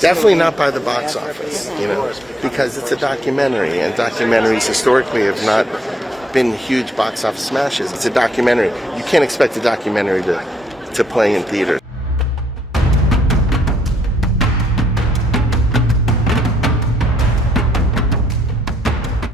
Definitely not by the box office, because it's a documentary, and documentaries historically have not been huge box office smashes. It's a documentary. You can't expect a documentary to play in theaters.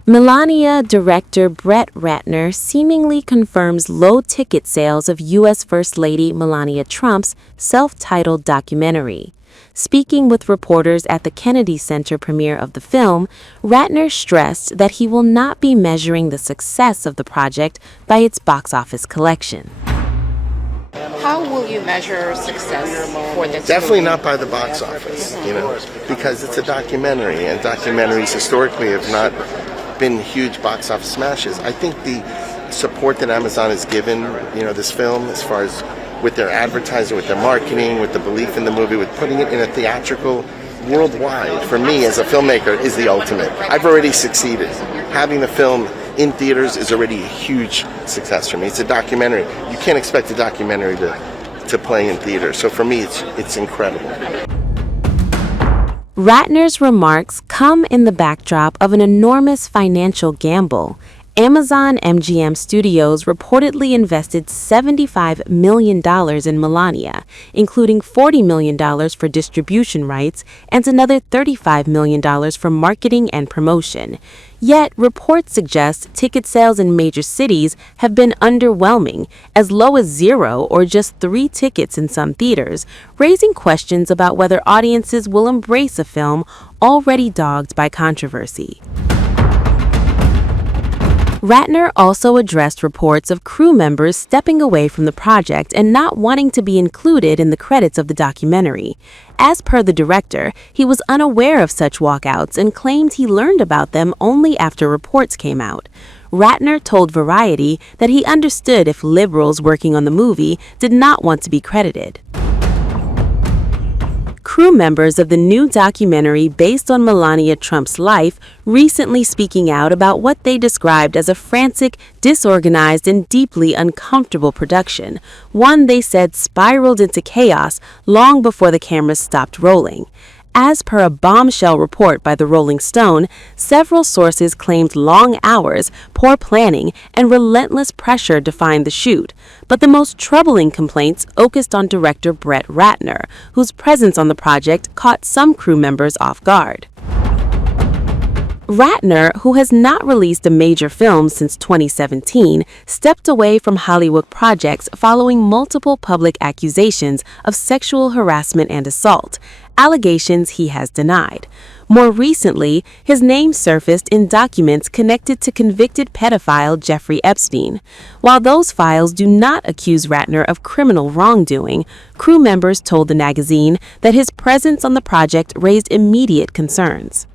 Melania director Brett Ratner seemingly confirms low ticket sales of U.S. First Lady Melania Trump's self-titled documentary. Speaking with reporters at the Kennedy Center premiere of the film, Ratner stressed that he will not be measuring the success of the project by its box office collection. How will you measure success for this Definitely movie? not by the box office, because it's a documentary, and documentaries historically have not been huge box office smashes. I think the support that Amazon has given, this film, as far as with their advertising, with their marketing, with the belief in the movie, with putting it in a theatrical worldwide, for me as a filmmaker, is the ultimate. I've already succeeded. Having the film in theaters is already a huge success for me. It's a documentary. You can't expect a documentary to play in theaters. So for me, it's incredible. Ratner's remarks come in the backdrop of an enormous financial gamble. Amazon MGM Studios reportedly invested $75 million in Melania, including $40 million for distribution rights and another $35 million for marketing and promotion. Yet, reports suggest ticket sales in major cities have been underwhelming, as low as 0 or just 3 tickets in some theaters, raising questions about whether audiences will embrace a film already dogged by controversy. Ratner also addressed reports of crew members stepping away from the project and not wanting to be included in the credits of the documentary. As per the director, he was unaware of such walkouts and claimed he learned about them only after reports came out. Ratner told Variety that he understood if liberals working on the movie did not want to be credited. Crew members of the new documentary based on Melania Trump's life recently speaking out about what they described as a frantic, disorganized, and deeply uncomfortable production, one they said spiraled into chaos long before the cameras stopped rolling. As per a bombshell report by the Rolling Stone, several sources claimed long hours, poor planning, and relentless pressure defined the shoot. But the most troubling complaints focused on director Brett Ratner, whose presence on the project caught some crew members off guard. Ratner, who has not released a major film since 2017, stepped away from Hollywood projects following multiple public accusations of sexual harassment and assault, allegations he has denied. More recently, his name surfaced in documents connected to convicted pedophile Jeffrey Epstein. While those files do not accuse Ratner of criminal wrongdoing, crew members told the magazine that his presence on the project raised immediate concerns.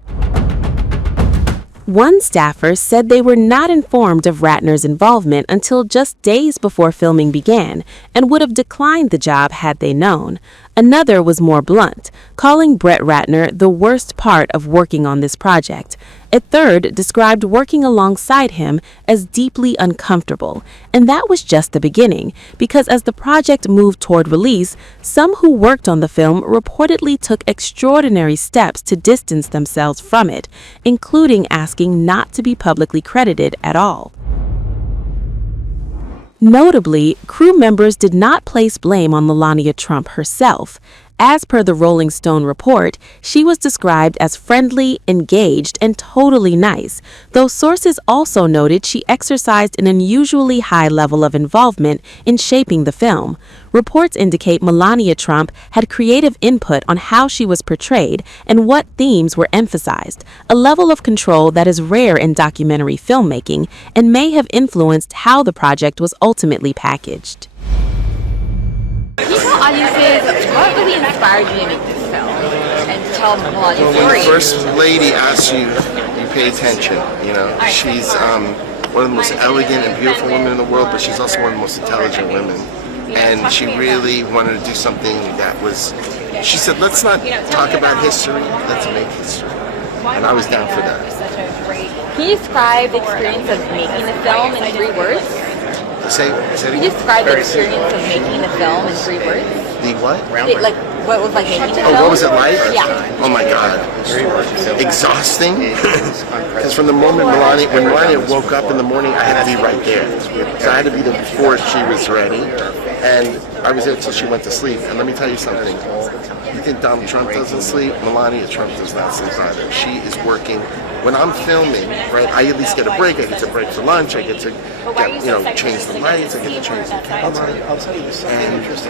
One staffer said they were not informed of Ratner's involvement until just days before filming began and would have declined the job had they known. Another was more blunt, calling Brett Ratner the worst part of working on this project. A third described working alongside him as deeply uncomfortable. And that was just the beginning, because as the project moved toward release, some who worked on the film reportedly took extraordinary steps to distance themselves from it, including asking not to be publicly credited at all. Notably, crew members did not place blame on Melania Trump herself. As per the Rolling Stone report, she was described as friendly, engaged, and totally nice, though sources also noted she exercised an unusually high level of involvement in shaping the film. Reports indicate Melania Trump had creative input on how she was portrayed and what themes were emphasized, a level of control that is rare in documentary filmmaking and may have influenced how the project was ultimately packaged. Can you tell audiences what really inspired you to make this film and tell Melania's When story? the First Lady asks you, you pay attention. She's one of the most elegant and beautiful women in the world, but she's also one of the most intelligent women. And she really wanted to do something that was, she said, let's not talk about history, let's make history. And I was down for that. Can you describe the experience of making the film in 3 words? Say it Can you again. describe the experience of making the film in 3 words? The what? Like what it was like making the Oh, film? what was it like? Yeah. Oh my God. Exhausting. Because from the moment when Melania woke up in the morning, I had to be right there. So I had to be there before she was ready. And I was there until she went to sleep. And let me tell you something. You think Donald Trump doesn't sleep? Melania Trump does not sleep either. She is working. When I'm filming, right, I at least get a break. I get to break for lunch. I get to change the lights. I get to change the camera.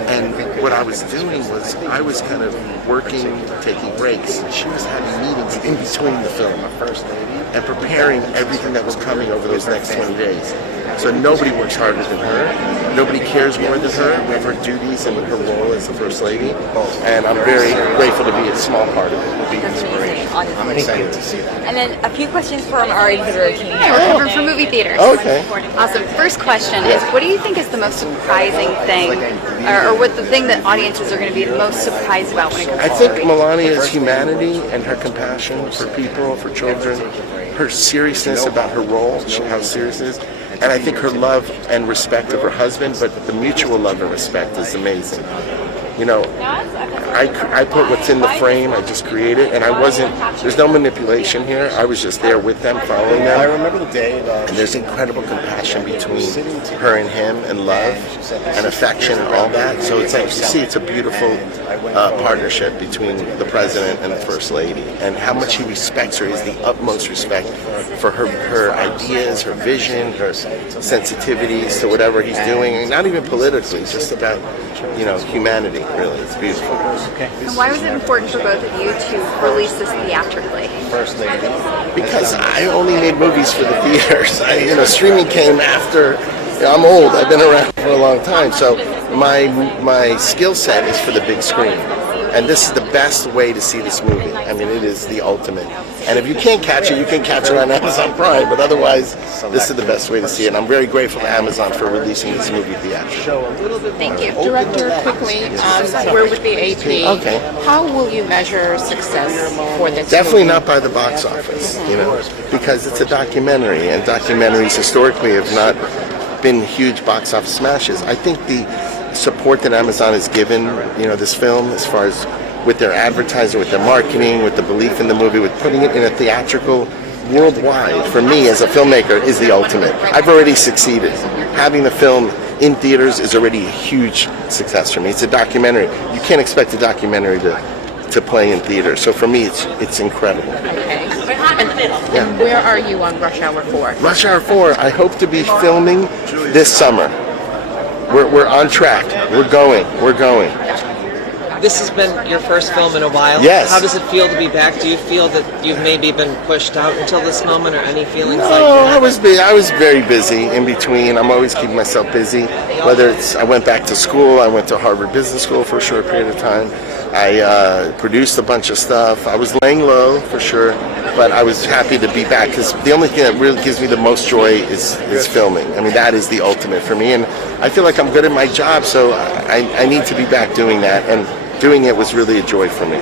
And what I was doing was I was kind of working, taking breaks. She was having meetings in between the film and preparing everything that was coming over those next 20 days. So nobody works harder than her. Nobody cares more than her with her duties and her role as the First Lady. And I'm very grateful to be a small part of it. Be inspiration. I'm excited to see that. And then a few questions from our exhibitor team. Hi, we're covering for movie theaters. Okay. Awesome. First question is, what do you think is the most surprising thing, or what the thing that audiences are going to be the most surprised about when it comes I to think movie? Melania's humanity and her compassion for people, for children, her seriousness about her role, how serious it is, and I think her love and respect of her husband, but the mutual love and respect is amazing. You know, I put what's in the frame, I just created, and there's no manipulation here. I was just there with them, following them. I remember the day that And there's incredible compassion between her and him, and love and affection and all that. So it's like, you see, it's a beautiful partnership between the president and the first lady, and how much he respects her is the utmost respect for her ideas, her vision, her sensitivities to whatever he's doing, and not even politically, just about, humanity, really. It's beautiful. And why was it important for both of you to release this theatrically? Because I only made movies for the theaters. Streaming came after. I'm old. I've been around for a long time, so my skill set is for the big screen. And this is the best way to see this movie. I mean, it is the ultimate. And if you can't catch it, you can catch it on Amazon Prime. But otherwise, this is the best way to see it. And I'm very grateful to Amazon for releasing this movie theatrically. Thank you. Director, quickly, we're with the AP. Okay. How will you measure success for this Definitely movie? not by the box office, because it's a documentary, and documentaries historically have not been huge box office smashes. I think the support that Amazon has given, this film, as far as with their advertising, with their marketing, with the belief in the movie, with putting it in a theatrical worldwide, for me as a filmmaker, is the ultimate. I've already succeeded. Having the film in theaters is already a huge success for me. It's a documentary. You can't expect a documentary to play in theaters. So for me, it's incredible. Okay. And where are you on Rush Hour 4? Rush Hour 4, I hope to be filming this summer. We're on track. We're going. This has been your first film in a while. Yes. How does it feel to be back? Do you feel that you've maybe been pushed out until this moment, or any feelings like Oh, that? I was very busy in between. I'm always keeping myself busy. Whether it's I went back to school, I went to Harvard Business School for a short period of time. I produced a bunch of stuff. I was laying low for sure, but I was happy to be back, because the only thing that really gives me the most joy is filming. I mean, that is the ultimate for me, and I feel like I'm good at my job, so I need to be back doing that, and doing it was really a joy for me.